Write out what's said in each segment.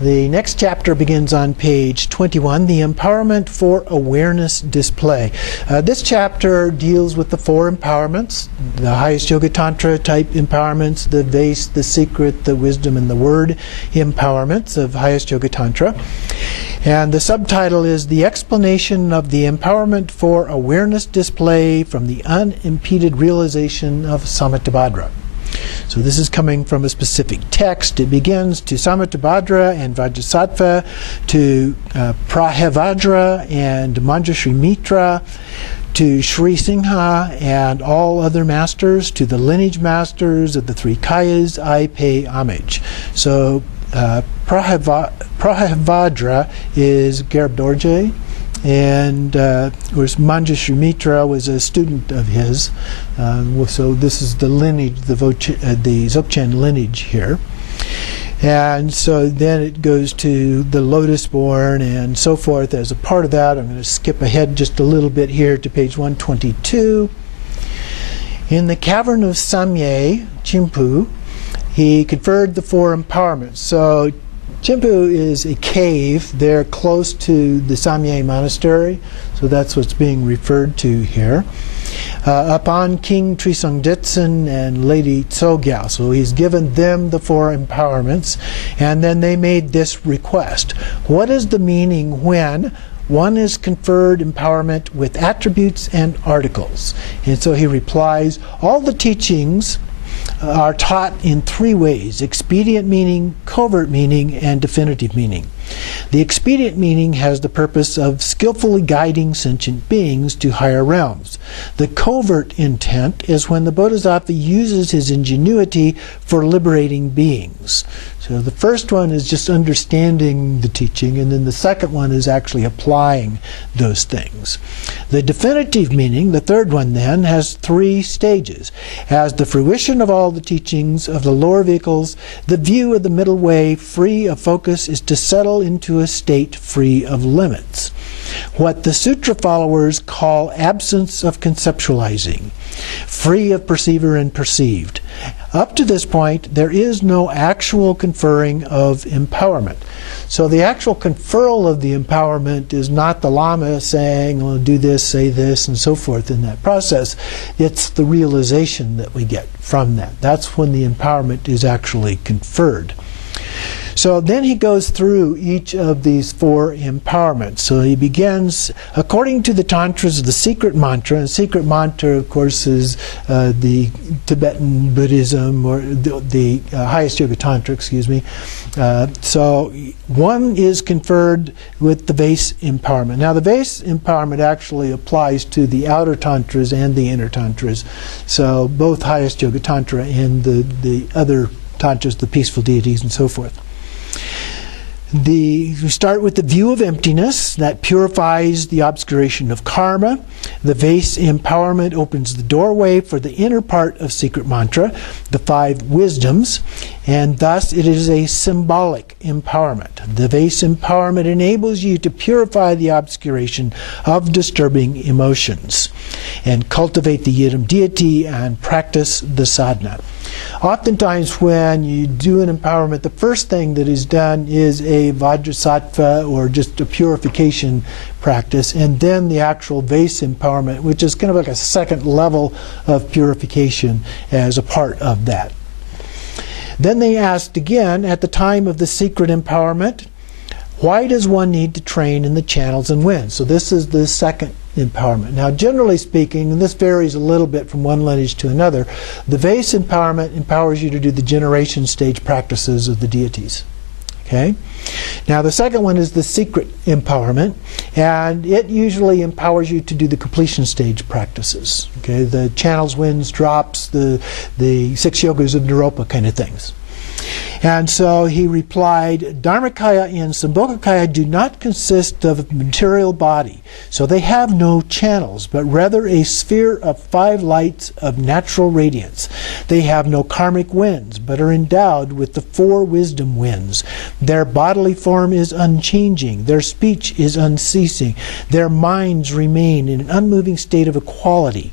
The next chapter begins on page 21, the empowerment for awareness display. This chapter deals with the four empowerments, the highest Yoga Tantra type empowerments, the vase, the secret, the wisdom, and the word empowerments of highest Yoga Tantra. And the subtitle is The Explanation of the Empowerment for Awareness Display from the Unimpeded Realization of Samattabhadra. So this is coming from a specific text. It begins to Samattabhadra and Vajrasattva, to Prahavajra and Manjushri Mitra, to Sri Singha and all other masters, to the lineage masters of the three Kayas. I pay homage. So Prahavajra is Garib Dorje, and Manjushri Mitra was a student of his. So this is the lineage, the Dzogchen lineage here. And so then it goes to the Lotus Born and so forth. As a part of that, I'm going to skip ahead just a little bit here to page 122. In the cavern of Samye, Chimpu, he conferred the four empowerments. So Chimpu is a cave there close to the Samye monastery, so that's what's being referred to here. Upon King Trisong Detsen and Lady Tsogyal. So he's given them the four empowerments, and then they made this request. What is the meaning when one is conferred empowerment with attributes and articles? And so he replies, all the teachings are taught in three ways: expedient meaning, covert meaning, and definitive meaning. The expedient meaning has the purpose of skillfully guiding sentient beings to higher realms. The covert intent is when the Bodhisattva uses his ingenuity for liberating beings. So the first one is just understanding the teaching, and then the second one is actually applying those things. The definitive meaning, the third one then, has three stages. As the fruition of all the teachings of the lower vehicles, the view of the middle way, free of focus, is to settle into a state free of limits. What the sutra followers call absence of conceptualizing, free of perceiver and perceived. Up to this point, there is no actual conferring of empowerment. So the actual conferral of the empowerment is not the Lama saying, well, do this, say this, and so forth in that process. It's the realization that we get from that. That's when the empowerment is actually conferred. So then he goes through each of these four empowerments. So he begins, according to the Tantras, the secret mantra. And secret mantra, of course, is the Tibetan Buddhism, or the highest Yoga Tantra, excuse me. So one is conferred with the vase empowerment. Now the vase empowerment actually applies to the outer tantras and the inner tantras. So both highest Yoga Tantra and the other tantras, the peaceful deities and so forth. We start with the view of emptiness that purifies the obscuration of karma. The vase empowerment opens the doorway for the inner part of secret mantra, the five wisdoms, and thus it is a symbolic empowerment. The vase empowerment enables you to purify the obscuration of disturbing emotions and cultivate the yidam deity and practice the sadhana. Oftentimes when you do an empowerment, the first thing that is done is a vajrasattva, or just a purification practice, and then the actual vase empowerment, which is kind of like a second level of purification as a part of that. Then they asked again, at the time of the secret empowerment, why does one need to train in the channels and winds? So this is the second empowerment. Now, generally speaking, and this varies a little bit from one lineage to another, the vase empowerment empowers you to do the generation stage practices of the deities. Okay? Now, the second one is the secret empowerment, and it usually empowers you to do the completion stage practices. Okay? The channels, winds, drops, the 6 yogas of Naropa kind of things. And so he replied, Dharmakaya and Sambhogakaya do not consist of a material body, so they have no channels, but rather a sphere of 5 lights of natural radiance. They have no karmic winds, but are endowed with the 4 wisdom winds. Their bodily form is unchanging, their speech is unceasing, their minds remain in an unmoving state of equality.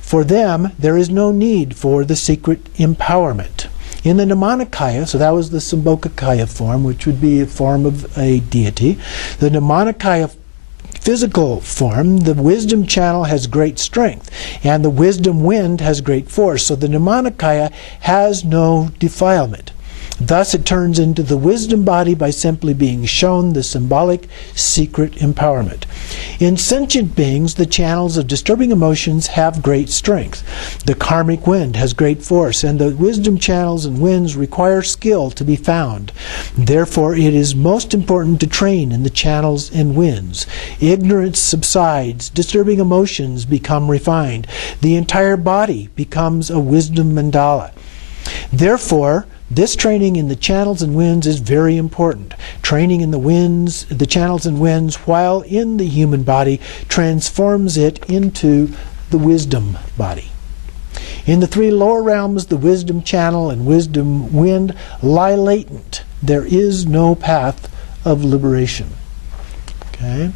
For them, there is no need for the secret empowerment. In the Nirmanakaya, so that was the Sambhogakaya form, which would be a form of a deity. The Nirmanakaya physical form, the wisdom channel has great strength, and the wisdom wind has great force. So the Nirmanakaya has no defilement. Thus it turns into the wisdom body by simply being shown the symbolic secret empowerment. In sentient beings, the channels of disturbing emotions have great strength. The karmic wind has great force, and the wisdom channels and winds require skill to be found. Therefore, it is most important to train in the channels and winds. Ignorance subsides, disturbing emotions become refined. The entire body becomes a wisdom mandala. Therefore, this training in the channels and winds is very important. Training in the winds, the channels and winds, while in the human body, transforms it into the wisdom body. In the three lower realms, the wisdom channel and wisdom wind lie latent. There is no path of liberation. Okay?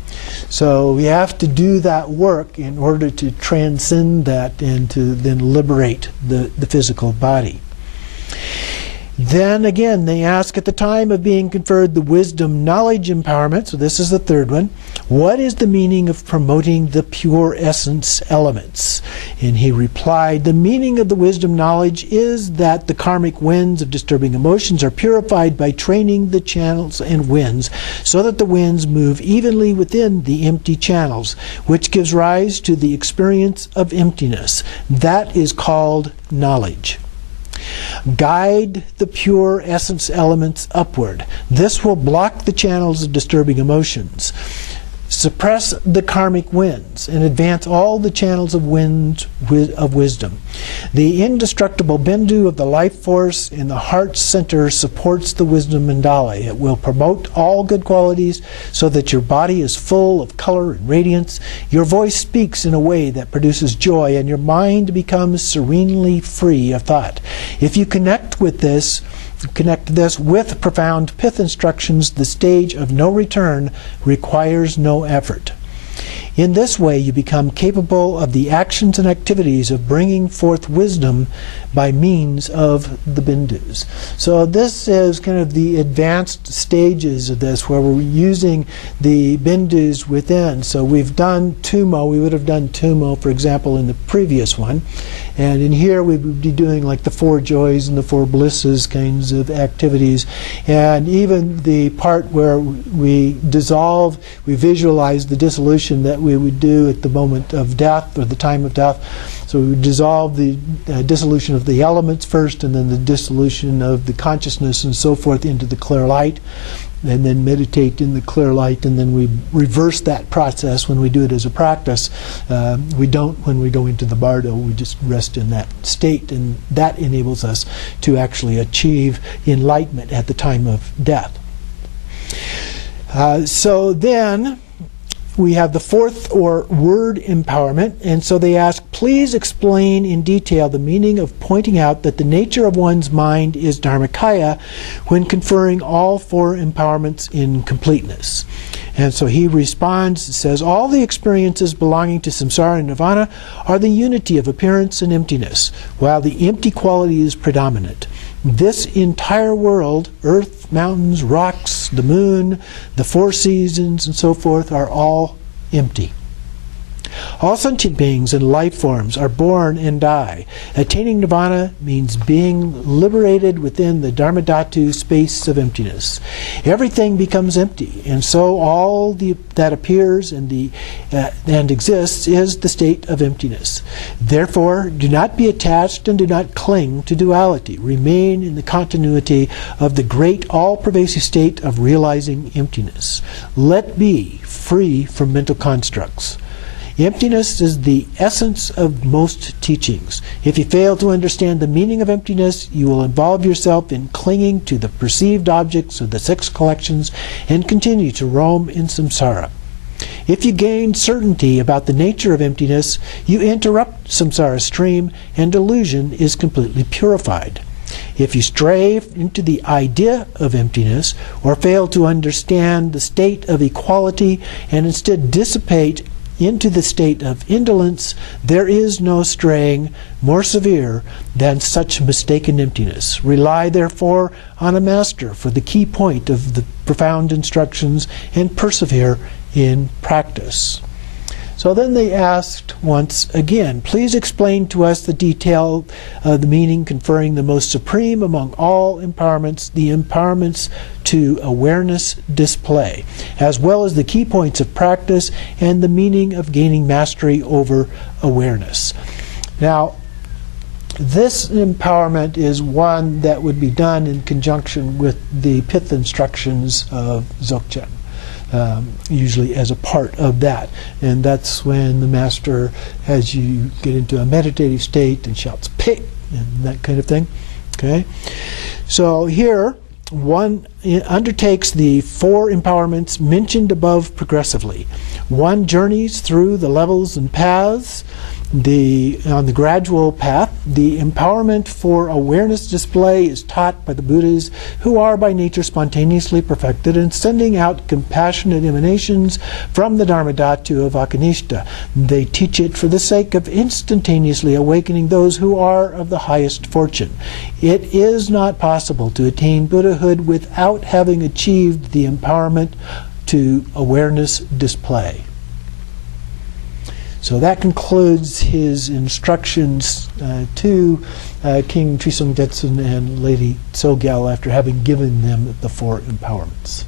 So we have to do that work in order to transcend that and to then liberate the physical body. Then again, they ask at the time of being conferred the wisdom knowledge empowerment, so this is the third one, what is the meaning of promoting the pure essence elements? And he replied, the meaning of the wisdom knowledge is that the karmic winds of disturbing emotions are purified by training the channels and winds so that the winds move evenly within the empty channels, which gives rise to the experience of emptiness. That is called knowledge. Guide the pure essence elements upward. This will block the channels of disturbing emotions. Suppress the karmic winds and advance all the channels of winds of wisdom. The indestructible bindu of the life force in the heart center supports the wisdom mandala. It will promote all good qualities so that your body is full of color and radiance. Your voice speaks in a way that produces joy, and your mind becomes serenely free of thought. If you connect this with profound pith instructions, the stage of no return requires no effort. In this way, you become capable of the actions and activities of bringing forth wisdom by means of the bindus. So this is kind of the advanced stages of this, where we're using the bindus within. So we've done tumo. We would have done tumo, for example, in the previous one. And in here we would be doing like the four joys and the four blisses kinds of activities. And even the part where we dissolve, we visualize the dissolution that we would do at the moment of death or the time of death. So we would dissolve the dissolution of the elements first, and then the dissolution of the consciousness and so forth into the clear light, and then meditate in the clear light, and then we reverse that process when we do it as a practice. We don't when we go into the bardo, we just rest in that state, and that enables us to actually achieve enlightenment at the time of death. So then we have the fourth, or word empowerment, and so they ask, please explain in detail the meaning of pointing out that the nature of one's mind is dharmakaya when conferring all four empowerments in completeness. And so he responds, says, all the experiences belonging to samsara and nirvana are the unity of appearance and emptiness, while the empty quality is predominant. This entire world, earth, mountains, rocks, the moon, the four seasons, and so forth, are all empty. All sentient beings and life forms are born and die. Attaining nirvana means being liberated within the dharmadhatu space of emptiness. Everything becomes empty, and so all that appears and exists is the state of emptiness. Therefore, do not be attached and do not cling to duality. Remain in the continuity of the great all-pervasive state of realizing emptiness. Let be free from mental constructs. Emptiness is the essence of most teachings. If you fail to understand the meaning of emptiness, you will involve yourself in clinging to the perceived objects of the six collections and continue to roam in samsara. If you gain certainty about the nature of emptiness, you interrupt samsara's stream and delusion is completely purified. If you stray into the idea of emptiness or fail to understand the state of equality and instead dissipate into the state of indolence, there is no straying more severe than such mistaken emptiness. Rely, therefore, on a master for the key point of the profound instructions, and persevere in practice. So then they asked once again, please explain to us the detail of the meaning conferring the most supreme among all empowerments, the empowerments to awareness display, as well as the key points of practice and the meaning of gaining mastery over awareness. Now, this empowerment is one that would be done in conjunction with the pith instructions of Dzogchen. Usually as a part of that. And that's when the master, as you get into a meditative state, and shouts "Pit!" and that kind of thing. Okay? So here, one undertakes the 4 empowerments mentioned above progressively. One journeys through the levels and paths. On the gradual path, the empowerment for awareness display is taught by the Buddhas, who are by nature spontaneously perfected and sending out compassionate emanations from the Dharmadhatu of Akanishta. They teach it for the sake of instantaneously awakening those who are of the highest fortune. It is not possible to attain Buddhahood without having achieved the empowerment to awareness display. So that concludes his instructions to King Trisong Detsun and Lady Tsogyal after having given them the 4 empowerments.